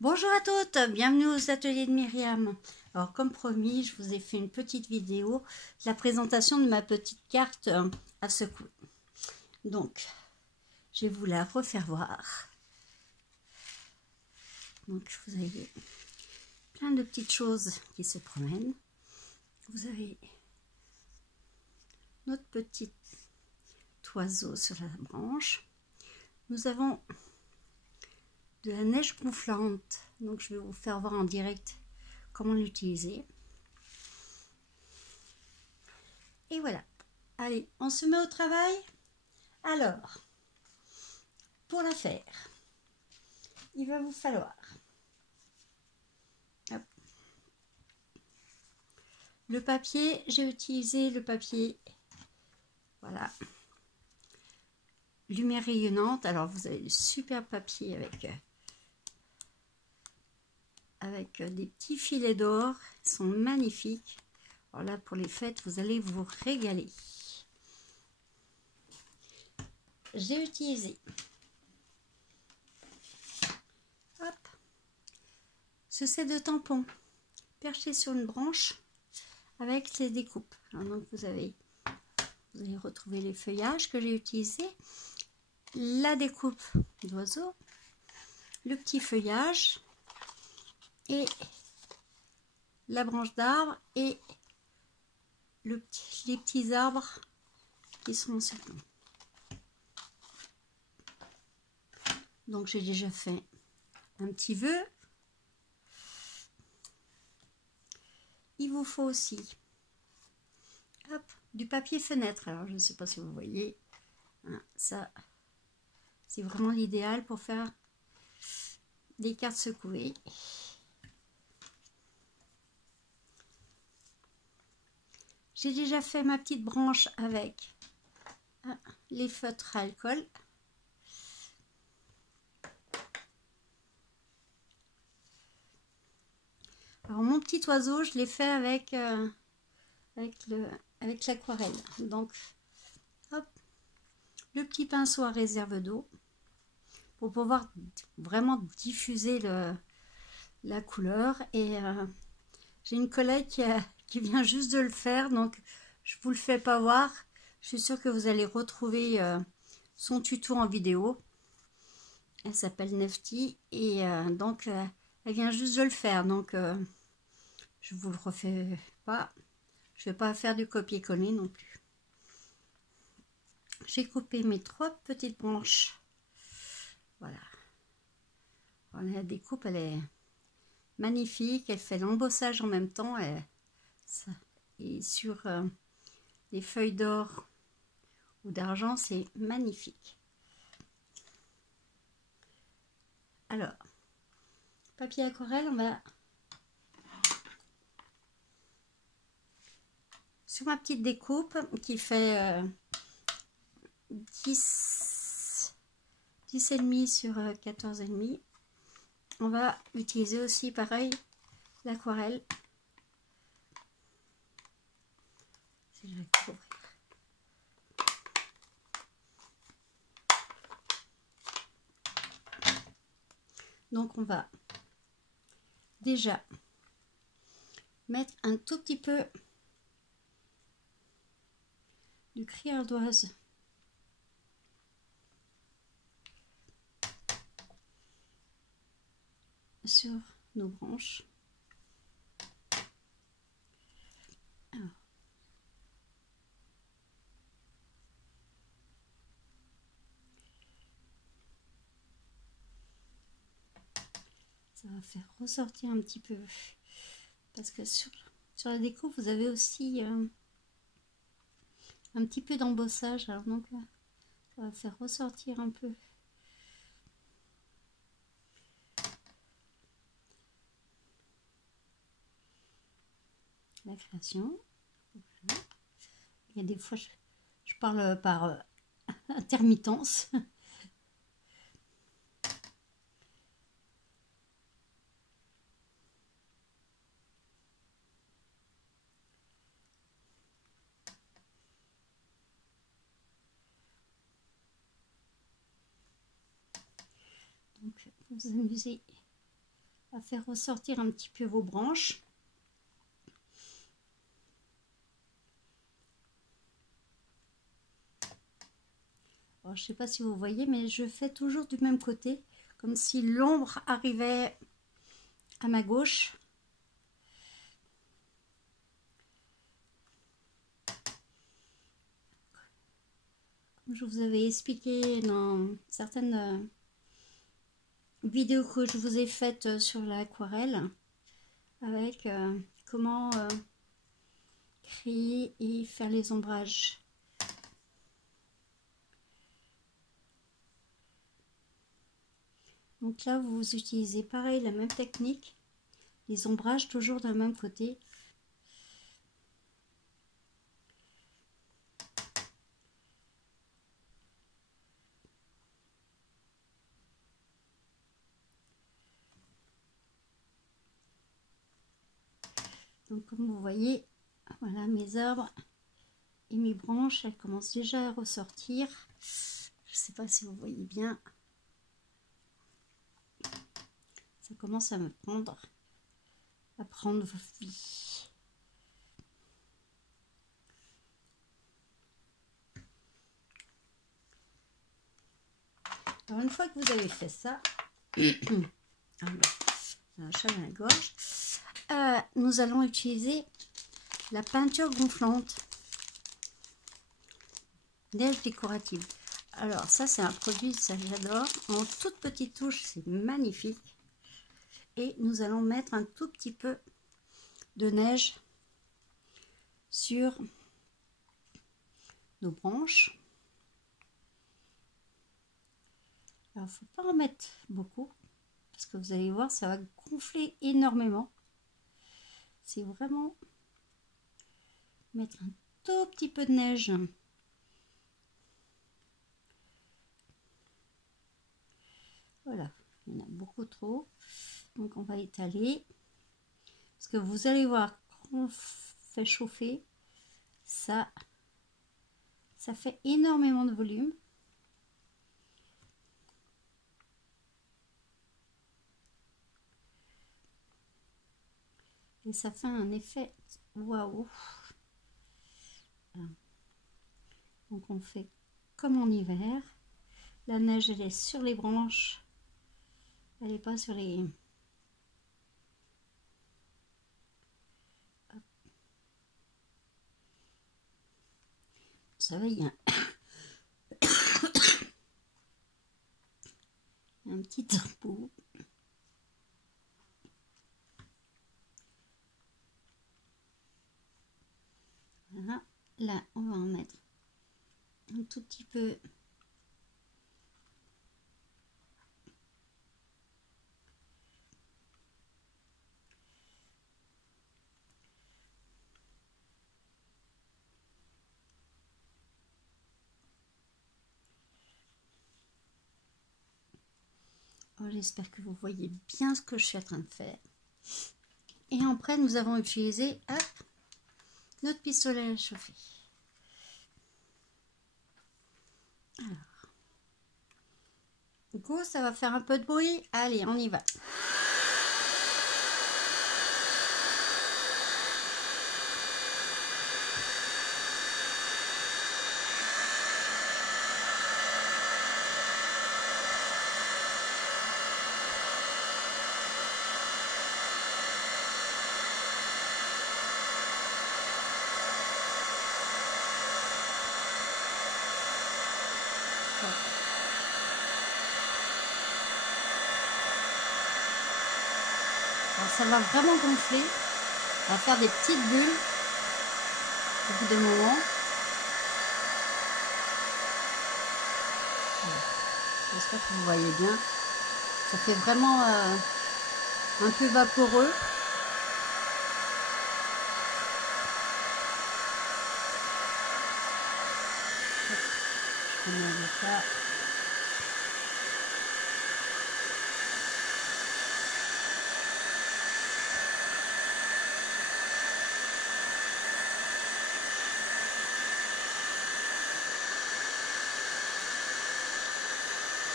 Bonjour à toutes, bienvenue aux ateliers de Myriam. Alors comme promis, je vous ai fait une petite vidéo de la présentation de ma petite carte à secouer. Donc, je vais vous la refaire voir. Donc vous avez plein de petites choses qui se promènent. Vous avez notre petit oiseau sur la branche. Nous avons de la neige gonflante, donc je vais vous faire voir en direct comment l'utiliser. Et voilà, allez, on se met au travail. Alors, pour la faire, il va vous falloir le papier. J'ai utilisé le papier, voilà, lumière rayonnante. Alors vous avez le super papier avec des petits filets d'or, ils sont magnifiques. Alors là, pour les fêtes, vous allez vous régaler. J'ai utilisé ce set de tampons perché sur une branche avec les découpes. Alors donc vous allez retrouver les feuillages que j'ai utilisés, la découpe d'oiseau, le petit feuillage et la branche d'arbre et les petits arbres qui sont en second. Donc j'ai déjà fait un petit vœu. Il vous faut aussi du papier fenêtre. Alors je ne sais pas si vous voyez, hein, ça c'est vraiment l'idéal pour faire des cartes secouées. J'ai déjà fait ma petite branche avec les feutres à alcool. Alors mon petit oiseau, je l'ai fait avec l'aquarelle. Donc hop, le petit pinceau à réserve d'eau pour pouvoir vraiment diffuser la couleur. Et j'ai une collègue qui vient juste de le faire, donc je vous le fais pas voir. Je suis sûre que vous allez retrouver son tuto en vidéo. Elle s'appelle Nefti et donc elle vient juste de le faire, donc je vous le refais pas. Je vais pas faire du copier-coller non plus. J'ai coupé mes 3 petites branches. Voilà. Alors, la découpe, elle est magnifique. Elle fait l'embossage en même temps. Et sur les feuilles d'or ou d'argent, c'est magnifique. Alors, papier aquarelle, on va... Sur ma petite découpe qui fait 10,5 sur 14,5, on va utiliser aussi pareil l'aquarelle. Si je vais couvrir. Donc on va déjà mettre un tout petit peu du cri ardoise sur nos branches. Alors, ça va faire ressortir un petit peu, parce que sur la découpe vous avez aussi un petit peu d'embossage. Alors donc là, ça va faire ressortir un peu la création. Il y a des fois je parle par intermittence. Donc vous amusez à faire ressortir un petit peu vos branches. Alors, je ne sais pas si vous voyez, mais je fais toujours du même côté, comme si l'ombre arrivait à ma gauche. Comme je vous avais expliqué dans certaines vidéos que je vous ai faites sur l'aquarelle, avec comment créer et faire les ombrages. Donc là, vous utilisez pareil la même technique, les ombrages toujours d'un même côté. Donc comme vous voyez, voilà mes arbres et mes branches, elles commencent déjà à ressortir. Je ne sais pas si vous voyez bien. Ça commence à me prendre vie. Alors une fois que vous avez fait ça, un chat dans la gorge, nous allons utiliser la peinture gonflante, neige décorative. Alors ça c'est un produit, ça j'adore, en toute petite touche, c'est magnifique. Et nous allons mettre un tout petit peu de neige sur nos branches. Alors il ne faut pas en mettre beaucoup, parce que vous allez voir, ça va gonfler énormément. C'est vraiment mettre un tout petit peu de neige. Voilà, il y en a beaucoup trop. Donc on va étaler. Parce que vous allez voir, quand on fait chauffer, ça fait énormément de volume. Et ça fait un effet waouh. Donc on fait comme en hiver. La neige elle est sur les branches. Elle n'est pas sur les... Hop. Vous savez, il y a un petit bout. Voilà. Là, on va en mettre un tout petit peu. Oh, j'espère que vous voyez bien ce que je suis en train de faire. Et après, nous avons utilisé notre pistolet à chauffer. Alors, du coup, ça va faire un peu de bruit. Allez, on y va. Alors, ça va vraiment gonfler. On va faire des petites bulles au bout d'un moment. J'espère que vous voyez bien. Ça fait vraiment un peu vaporeux. Je remets avec ça.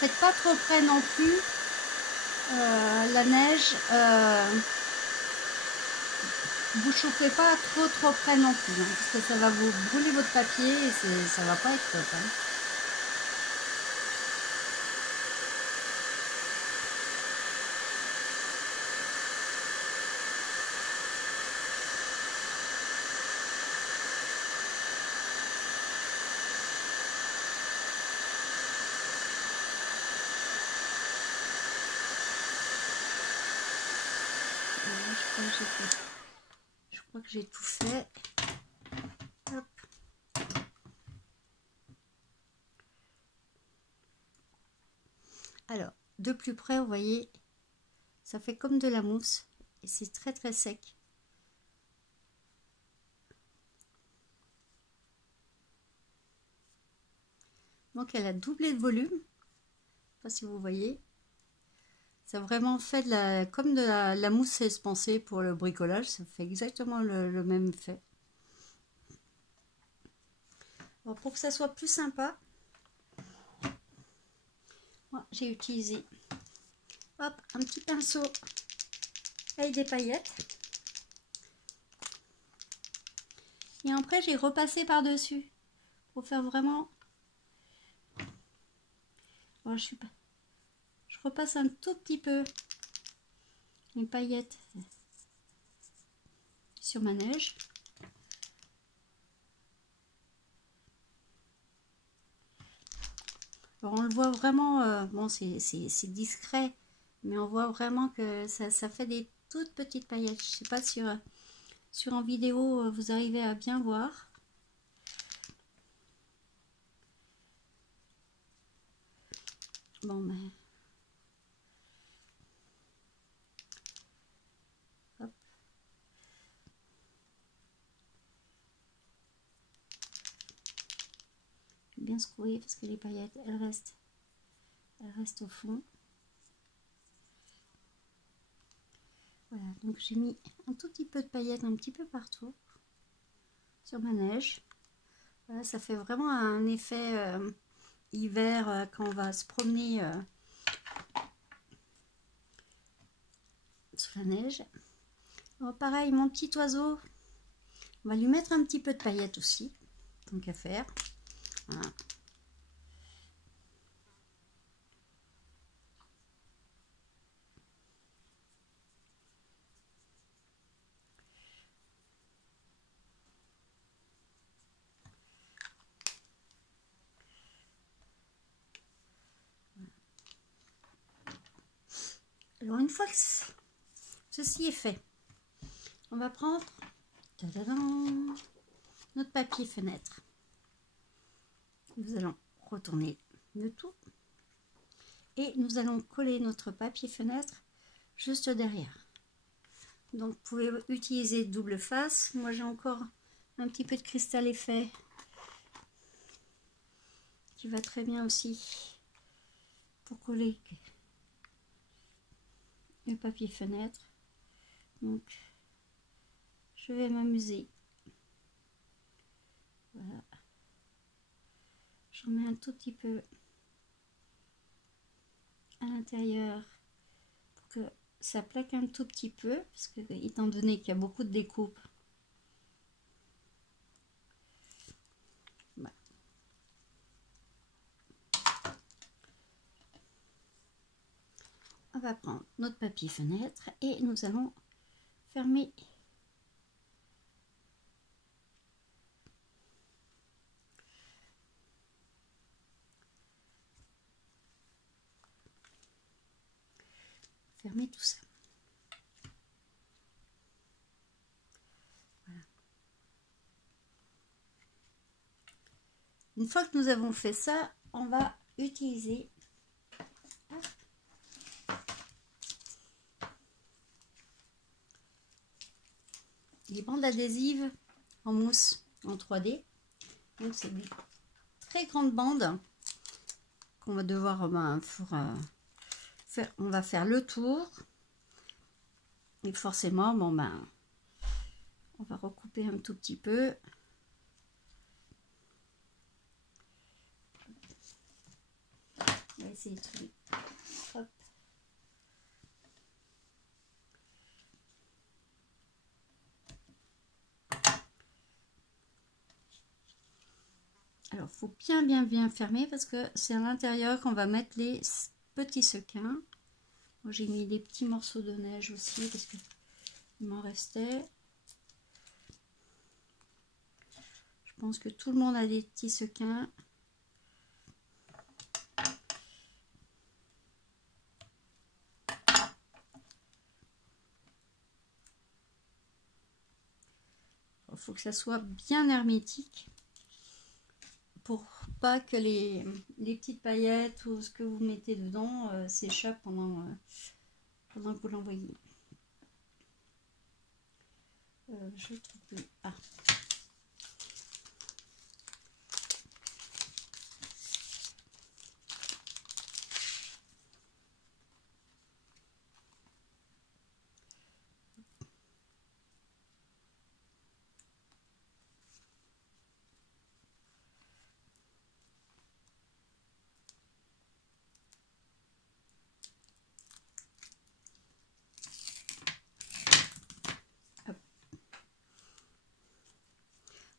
Faites pas trop près non plus, la neige, vous chauffez pas trop près non plus, hein, parce que ça va vous brûler votre papier et ça va pas être top. Hein. Je crois que j'ai tout fait. Hop. Alors, de plus près, vous voyez, ça fait comme de la mousse et c'est très sec. Donc, elle a doublé de volume. Je ne sais pas si vous voyez. Ça a vraiment fait comme de la mousse expansée pour le bricolage. Ça fait exactement le même effet. Alors, pour que ça soit plus sympa, j'ai utilisé un petit pinceau avec des paillettes. Et après, j'ai repassé par-dessus pour faire vraiment... Alors, je repasse un tout petit peu les paillettes sur ma neige. Alors on le voit vraiment, bon c'est discret, mais on voit vraiment que ça fait des toutes petites paillettes. Je sais pas sur en vidéo vous arrivez à bien voir. Bon ben... Hop. Bien secouer parce que les paillettes elles restent au fond. Voilà, donc j'ai mis un tout petit peu de paillettes un petit peu partout sur ma neige. Voilà, ça fait vraiment un effet hiver quand on va se promener sous la neige. Alors, pareil, mon petit oiseau, on va lui mettre un petit peu de paillettes aussi, tant qu'à faire. Voilà. Alors une fois que ceci est fait, on va prendre notre papier fenêtre. Nous allons retourner le tout et nous allons coller notre papier fenêtre juste derrière. Donc vous pouvez utiliser double face. Moi j'ai encore un petit peu de cristal effet qui va très bien aussi pour coller le papier fenêtre. Donc je vais m'amuser. Voilà. J'en mets un tout petit peu à l'intérieur pour que ça plaque un tout petit peu, parce que étant donné qu'il y a beaucoup de découpes, voilà. On va prendre notre papier fenêtre et nous allons fermer tout ça. Voilà. Une fois que nous avons fait ça, on va utiliser les bandes adhésives en mousse en 3D. Donc c'est des très grandes bandes qu'on va devoir on va faire le tour. Et forcément, bon ben, on va recouper un tout petit peu. On va essayer de trouver. Hop. Alors, il faut bien fermer parce que c'est à l'intérieur qu'on va mettre les petits sequins. J'ai mis des petits morceaux de neige aussi parce qu'il m'en restait. Je pense que tout le monde a des petits sequins. Il faut que ça soit bien hermétique pour pas que les petites paillettes ou ce que vous mettez dedans s'échappe pendant que vous l'envoyez. Je trouve plus. Ah.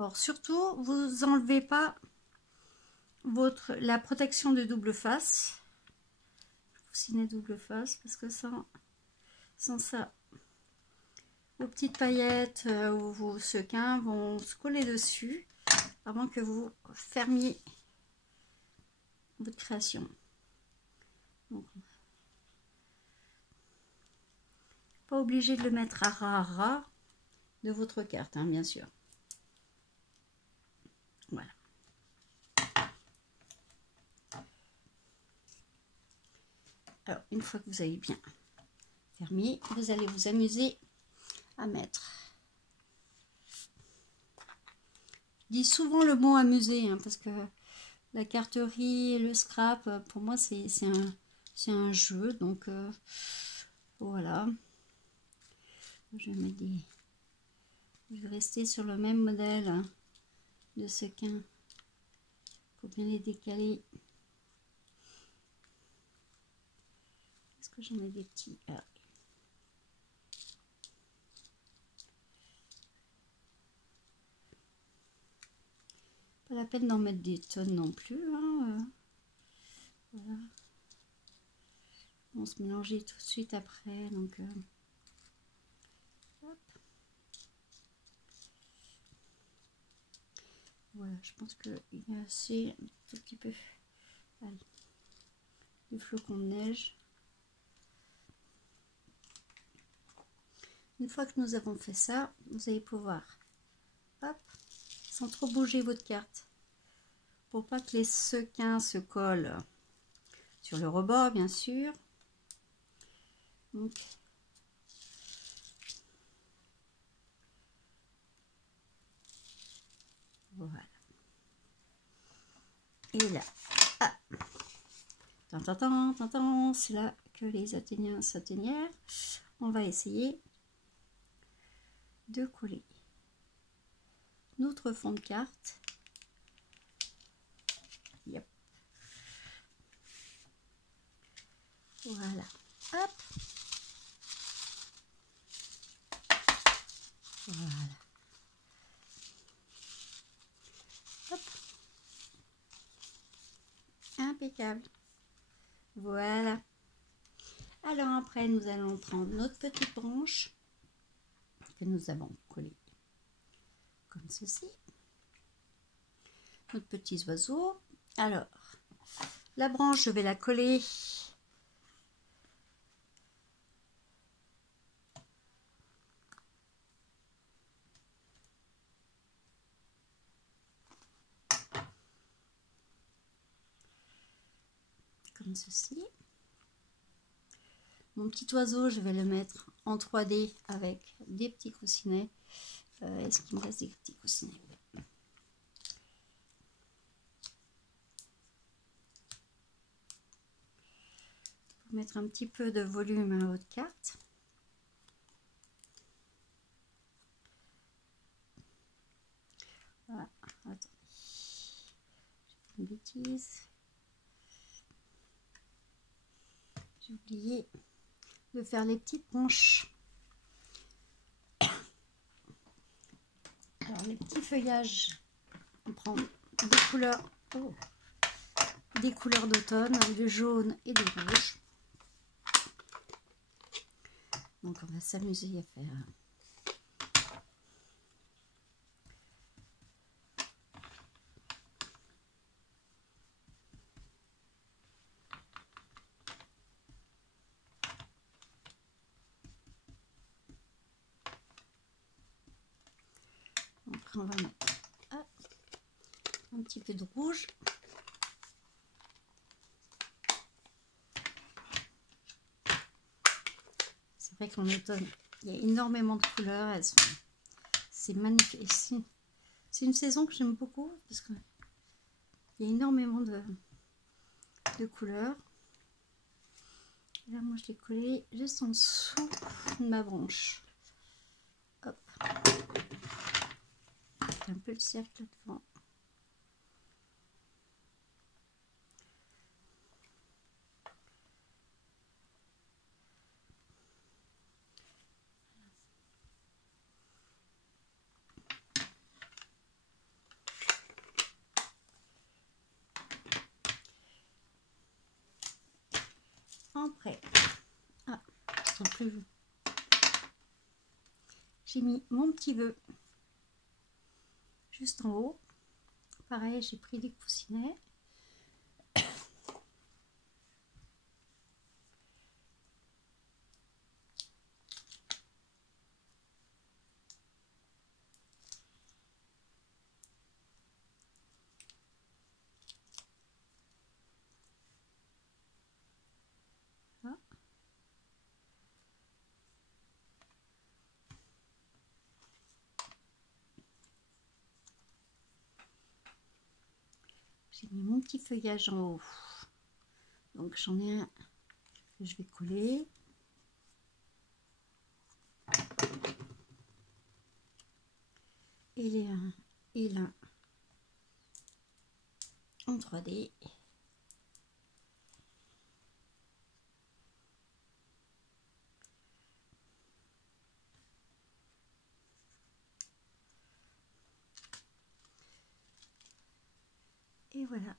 Alors surtout, vous enlevez pas la protection de double face, coussinet double face, parce que sans ça, vos petites paillettes ou vos sequins vont se coller dessus avant que vous fermiez votre création. Donc, pas obligé de le mettre à ras de votre carte, hein, bien sûr. Voilà. Alors, une fois que vous avez bien fermé, vous allez vous amuser à mettre. Je dis souvent le mot amuser, hein, parce que la carterie et le scrap, pour moi, c'est un jeu. Donc, voilà. Je vais mettre des... Je vais rester sur le même modèle hein, de sequins. Il faut bien les décaler. Est-ce que j'en ai des petits? Ah. Pas la peine d'en mettre des tonnes non plus. Hein, voilà. On se mélanger tout de suite après. Donc, hop. Voilà, je pense qu'il y a assez, un tout petit peu, allez, de flocons de neige. Une fois que nous avons fait ça, vous allez pouvoir, hop, sans trop bouger votre carte, pour pas que les sequins se collent sur le rebord, bien sûr. Donc, voilà. Et là, ah, c'est là que les atteignèrent. On va essayer de coller notre fond de carte. Yep. Voilà. Hop. Voilà. Hop. Impeccable. Voilà. Alors après, nous allons prendre notre petite branche que nous avons collée comme ceci. Notre petit oiseau. Alors, la branche, je vais la coller comme ceci. Mon petit oiseau, je vais le mettre en 3D avec des petits coussinets. Est-ce qu'il me reste des petits coussinets? Pour mettre un petit peu de volume à votre carte. Voilà, attendez. J'ai une bêtise. J'ai oublié de faire les petites branches. Alors les petits feuillages, on prend des couleurs d'automne, du jaune et du rouge. Donc on va s'amuser à faire après on va mettre un petit peu de rouge. C'est vrai qu'en automne, il y a énormément de couleurs. C'est magnifique. C'est une saison que j'aime beaucoup parce qu'il y a énormément de couleurs. Et là, moi, je l'ai collé juste en dessous de ma branche. Hop. Un peu le cercle devant. Après, j'ai mis mon petit vœu juste en haut. Pareil, j'ai pris des coussinets. J'ai mis mon petit feuillage en haut. Donc j'en ai un que je vais coller. Et là en 3D. Et voilà.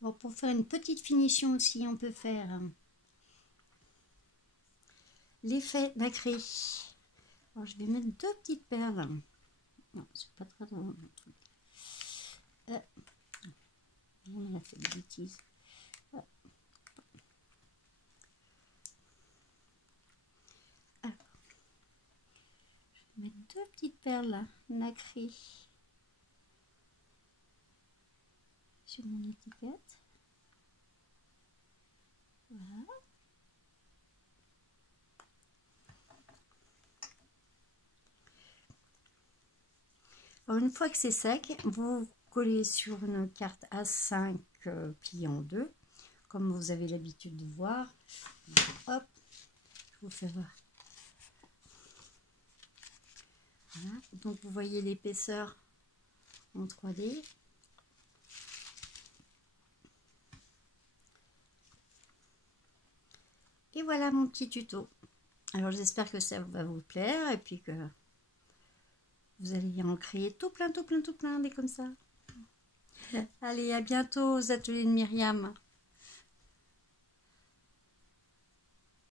Alors pour faire une petite finition aussi, on peut faire l'effet nacré. Alors je vais mettre 2 petites perles. Non, c'est pas très drôle. On a fait des bêtises. Alors, je vais mettre 2 petites perles nacrées sur mon étiquette. Voilà. Alors, une fois que c'est sec, vous collez sur une carte A5 pliée en deux, comme vous avez l'habitude de voir. Hop, je vous fais voir. Voilà. Donc vous voyez l'épaisseur en 3D. Et voilà mon petit tuto. Alors j'espère que ça va vous plaire et puis que vous allez en créer tout plein, des comme ça. Allez, à bientôt aux ateliers de Myriam.